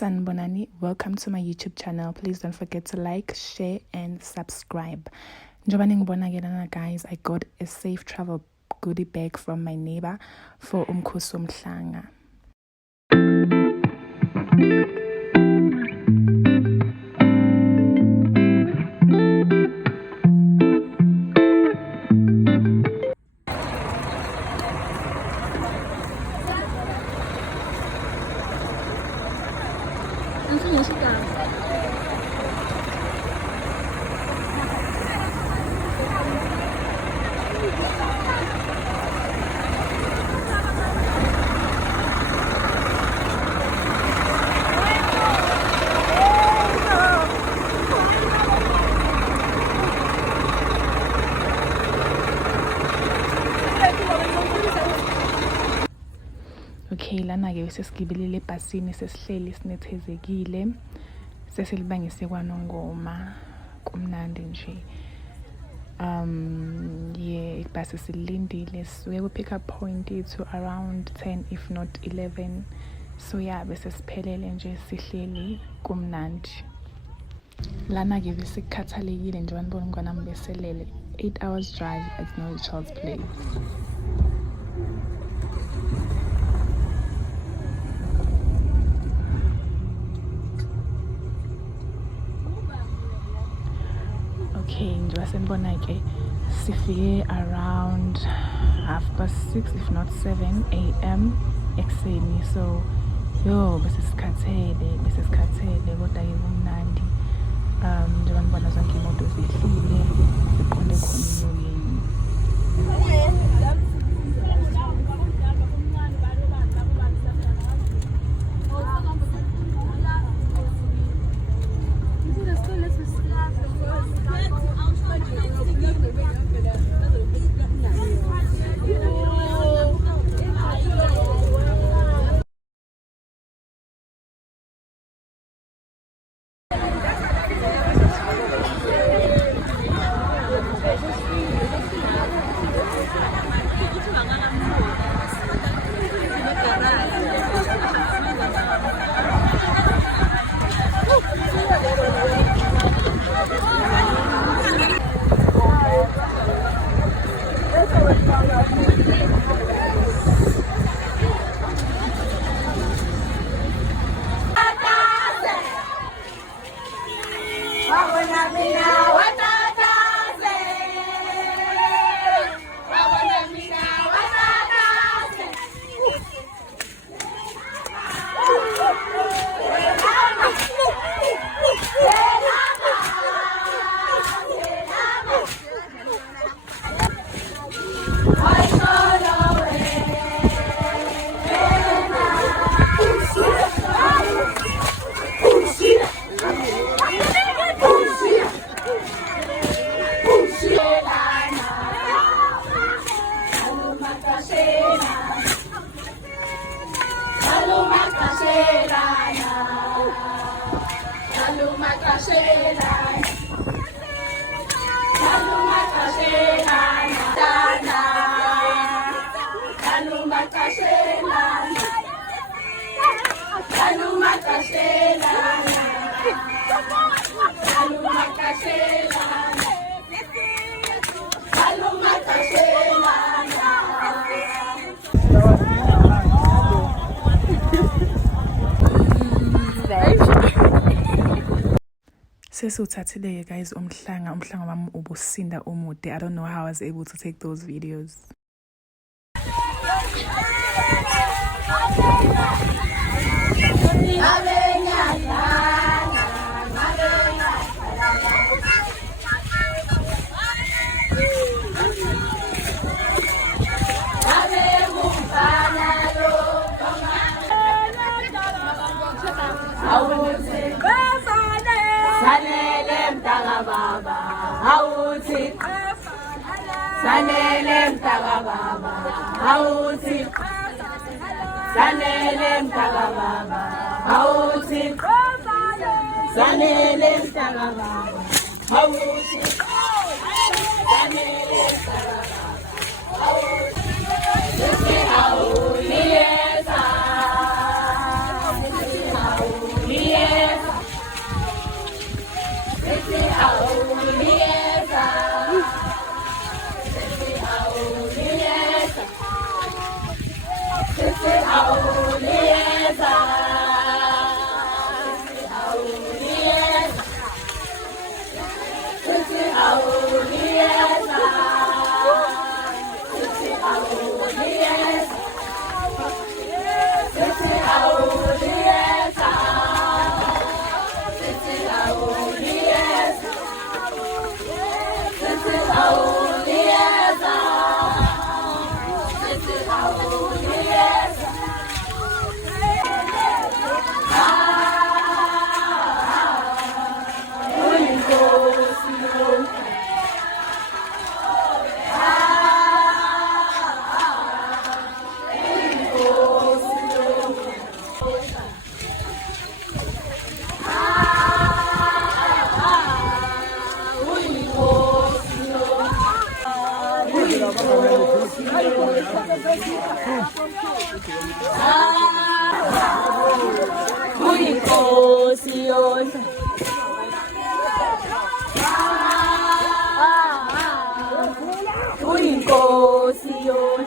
Sanbonani, welcome to my YouTube channel. Please don't forget to like, share and subscribe. Guys, I got a safe travel goodie bag from my neighbor for UMkhosi Womhlanga. Okay, lana-ke sesigibelile ebhasini sesihleli sinethezekile sesilibangise kwanongoma kumnandi nje. Yeah, ibhasi silindile sisuke ku-pick up point to around 10 if not 11. So yeah, bese siphelele nje sihleli kumnandi. Lana-ke besikhathalekile nje banibona umntwana beselele 8 hours drive at no child's place. Okay, njengoba senibona-ke sifike around 6:30 if not 7 a.m. ekuseni. So bese sikhathele kodwa-ke kumnandi. Njengoba nibona zonke imoto zihlile ziqonde khona emoyeni. Sesuthathile guys umhlanga wami ubusinda umude. I don't know how I was able to take those videos. Sanele mtaka baba, hauti. Sanele mtaka baba, hauti. Sanele mtaka baba, hauti. Sanele mtaka baba, hauti. awuliyeza sithi awuliyeza sithi awuliyeza sithi awuliyeza sithi awuliyeza sithi awuliyeza sithi awuliyeza uyinkosi uyinkosi yonke uyinkosi yonke